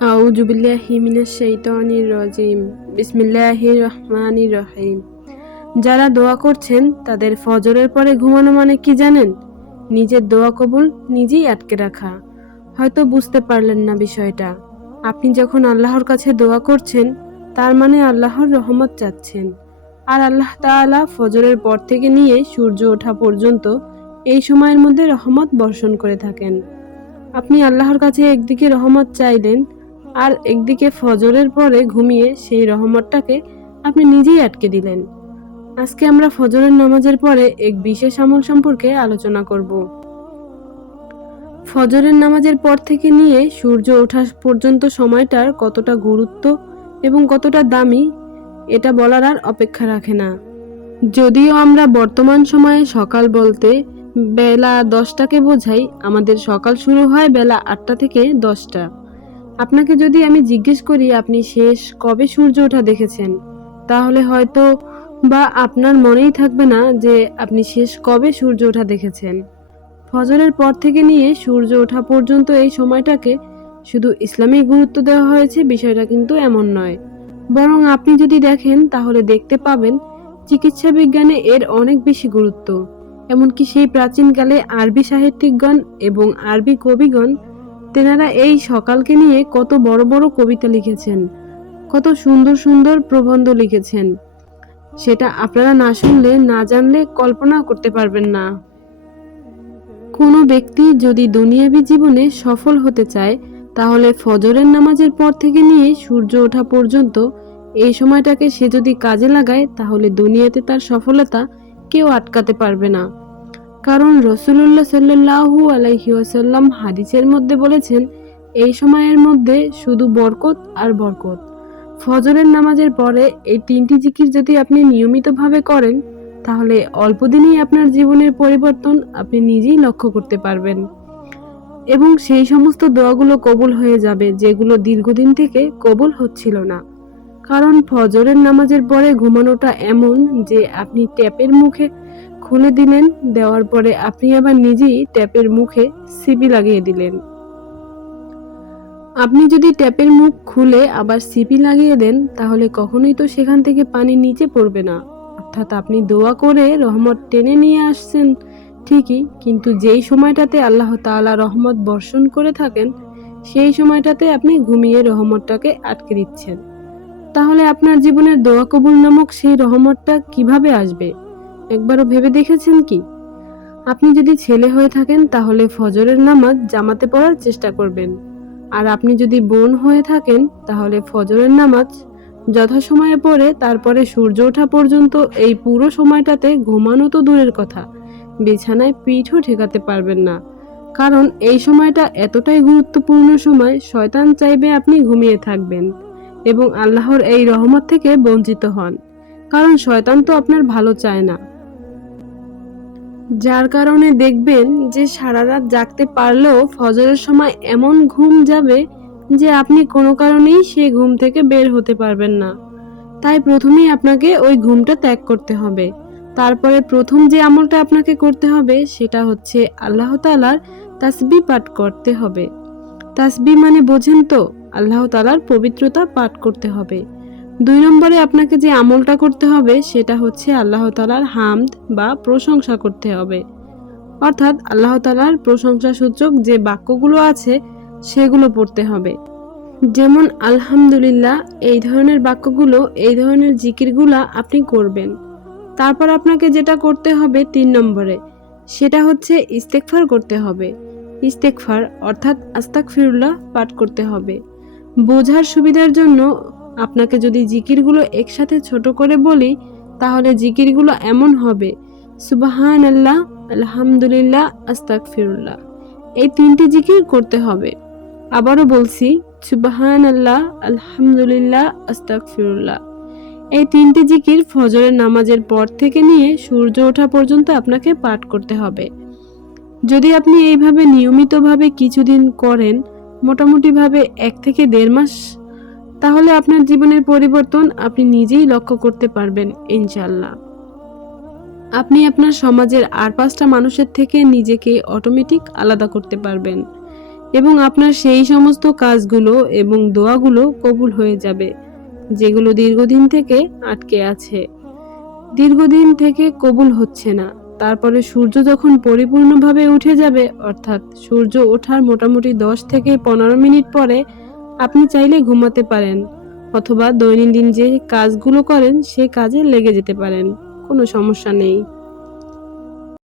আউযু বিল্লাহি মিনাশ শাইতানির রাজিম। বিসমিল্লাহির রহমানির রহিম। যারা দোয়া করছেন তাদের ফজরের পরে ঘুমানো মানে কি জানেন? নিজের দোয়া কবুল নিজেই আটকে রাখা। হয়তো বুঝতে পারলেন না বিষয়টা। আপনি যখন আল্লাহর কাছে দোয়া করছেন তার মানে আল্লাহর রহমত চাচ্ছেন। আর আল্লাহ তাআলা ফজরের পর থেকে নিয়ে সূর্য ওঠা পর্যন্ত এই সময়ের মধ্যে রহমত বর্ষণ করে থাকেন। আপনি আল্লাহর কাছে একদিকে রহমত চাইলেন আর একদিকে ফজরের পরে ঘুমিয়ে সেই রহমতটাকে আপনি নিজেই আটকে দিলেন। আজকে আমরা ফজরের নামাজের পরে এক বিশেষ আমল সম্পর্কে আলোচনা করব। ফজরের নামাজের পর থেকে নিয়ে সূর্য ওঠা পর্যন্ত সময়টার কতটা গুরুত্ব এবং কতটা দামি এটা বলার আর অপেক্ষা রাখে না। যদিও আমরা বর্তমান সময়ে সকাল বলতে বেলা 10টাকে বোঝাই, আমাদের সকাল শুরু হয় বেলা 8টা থেকে 10টা। আপনাকে যদি আমি জিজ্ঞেস করি আপনি শেষ কবে সূর্য ওঠা দেখেছেন, তাহলে হয়তো বা আপনার মনেই থাকবে না যে আপনি শেষ কবে সূর্য ওঠা দেখেছেন। ফজরের পর থেকে নিয়ে সূর্য ওঠা পর্যন্ত এই সময়টাকে শুধু ইসলামিক গুরুত্ব দেওয়া হয়েছে বিষয়টা কিন্তু এমন নয়। বরং আপনি যদি দেখেন তাহলে দেখতে পাবেন চিকিৎসা বিজ্ঞানে এর অনেক বেশি গুরুত্ব। এমনকি সেই প্রাচীনকালে আরবি সাহিত্যিকগণ এবং আরবি কবিগণ তেনারা এই সকালকে নিয়ে কত বড় বড় কবিতা লিখেছেন, কত সুন্দর সুন্দর প্রবন্ধ লিখেছেন, সেটা আপনারা না শুনলে না জানলে কল্পনা করতে পারবেন না। কোনো ব্যক্তি যদি দুনিয়াবী জীবনে সফল হতে চায় তাহলে ফজরের নামাজের পর থেকে নিয়ে সূর্য ওঠা পর্যন্ত এই সময়টাকে সে যদি কাজে লাগায় তাহলে দুনিয়াতে তার সফলতা কেউ আটকাতে পারবে না। কারণ রাসূলুল্লাহ সাল্লাল্লাহু আলাইহি ওয়াসাল্লাম হাদিসের মধ্যে বলেছেন এই সময়ের মধ্যে শুধু বরকত আর বরকত। ফজরের নামাজের পরে এই 3টি জিকির যদি আপনি নিয়মিতভাবে করেন তাহলে অল্প দিনেই আপনার জীবনের পরিবর্তন আপনি নিজেই লক্ষ্য করতে পারবেন এবং সেই সমস্ত দোয়াগুলো কবুল হয়ে যাবে যেগুলো দীর্ঘদিন থেকে কবুল হচ্ছিল না। কারণ ফজরের নামাজের পরে ঘুমানোটা এমন যে আপনি ট্যাপের মুখে খুলে দিলেন, দেওয়ার পরে আপনি আবার নিজেই ট্যাপের মুখে সিপি লাগিয়ে দিলেন। আপনি যদি ট্যাপের মুখ খুলে আবার সিপি লাগিয়ে দেন তাহলে কখনোই তো সেখান থেকে পানি নিচে পড়বে না। অর্থাৎ আপনি দোয়া করে রহমত টেনে নিয়ে আসছেন ঠিকই, কিন্তু যেই সময়টাতে আল্লাহ তাআলা রহমত বর্ষণ করে থাকেন সেই সময়টাতে আপনি ঘুমিয়ে রহমতটাকে আটকে দিচ্ছেন। তাহলে আপনার জীবনের দোয়া কবুল নামক সেই রহমতটা কিভাবে আসবে একবারও ভেবে দেখেছেন কি? আপনি যদি ছেলে হয়ে থাকেন তাহলে ফজরের নামাজ জামাতে পড়ার চেষ্টা করবেন। আর আপনি যদি বোন হয়ে থাকেন তাহলে ফজরের নামাজ যথাসময়ে পড়ে তারপরে সূর্য ওঠা পর্যন্ত এই পুরো সময়টাতে ঘুমানো তো দূরের কথা, বিছানায় পিঠও ঠেকাতে পারবেন না। কারণ এই সময়টা এতটাই গুরুত্বপূর্ণ সময়, শয়তান চাইবে আপনি ঘুমিয়ে থাকবেন এবং আল্লাহর এই রহমত থেকে বঞ্চিত হন। কারণ শয়তান তো আপনার ভালো চায় না। যার কারণে দেখবেন যে সারা রাত জাগতে পারলেও ফজরের সময় এমন ঘুম যাবে যে আপনি কোনো কারণেই সেই ঘুম থেকে বের হতে পারবেন না। তাই প্রথমেই আপনাকে ওই ঘুমটা ত্যাগ করতে হবে। তারপরে প্রথম যে আমলটা আপনাকে করতে হবে সেটা হচ্ছে আল্লাহ তাআলার তাসবিহ পাঠ করতে হবে। তাসবিহ মানে বোঝেন তো? আল্লাহ তাআলার পবিত্রতা পাঠ করতে হবে। 2 নম্বরে আপনাকে যে আমলটা করতে হবে সেটা হচ্ছে আল্লাহ তাআলার হামদ বা প্রশংসা করতে হবে। অর্থাৎ আল্লাহ তাআলার প্রশংসা সূচক যে বাক্যগুলো আছে সেগুলো পড়তে হবে। যেমন আলহামদুলিল্লাহ, এই ধরনের বাক্যগুলো, এই ধরনের জিকিরগুলা আপনি করবেন। তারপর আপনাকে যেটা করতে হবে 3 নম্বরে সেটা হচ্ছে ইস্তেগফার করতে হবে। ইস্তেগফার অর্থাৎ আস্তাগফিরুল্লাহ পাঠ করতে হবে। বোঝার সুবিধার জন্য আপনাকে যদি জিকিরগুলো একসাথে ছোট করে বলি তাহলে জিকিরগুলো এমন হবে: সুবহানাল্লাহ, আলহামদুলিল্লাহ, আস্তাগফিরুল্লাহ। এই 3টি জিকির করতে হবে। আবারও বলছি, সুবহানাল্লাহ, আলহামদুলিল্লাহ, আস্তাগফিরুল্লাহ। এই 3টি জিকির ফজরের নামাজের পর থেকে নিয়ে সূর্য ওঠা পর্যন্ত আপনাকে পাঠ করতে হবে। যদি আপনি এইভাবে নিয়মিতভাবে কিছুদিন করেন, মোটামুটিভাবে 1 থেকে 1.5 মাস, তাহলে আপনার জীবনের পরিবর্তন আপনি নিজেই লক্ষ্য করতে পারবেন ইনশাআল্লাহ। আপনি আপনার সমাজের আর 5টা মানুষের থেকে নিজেকে অটোমেটিক আলাদা করতে পারবেন এবং আপনার সেই সমস্ত কাজগুলো এবং দোয়াগুলো কবুল হয়ে যাবে যেগুলো দীর্ঘদিন থেকে আটকে আছে, দীর্ঘদিন থেকে কবুল হচ্ছে না। তারপরে সূর্য যখন পরিপূর্ণভাবে উঠে যাবে, অর্থাৎ সূর্য ওঠার মোটামুটি 10 থেকে 15 মিনিট পরে আপনি চাইলে ঘুমাতে পারেন অথবা দৈনন্দিন যে কাজগুলো করেন সে কাজে লেগে যেতে পারেন, কোনো সমস্যা নেই।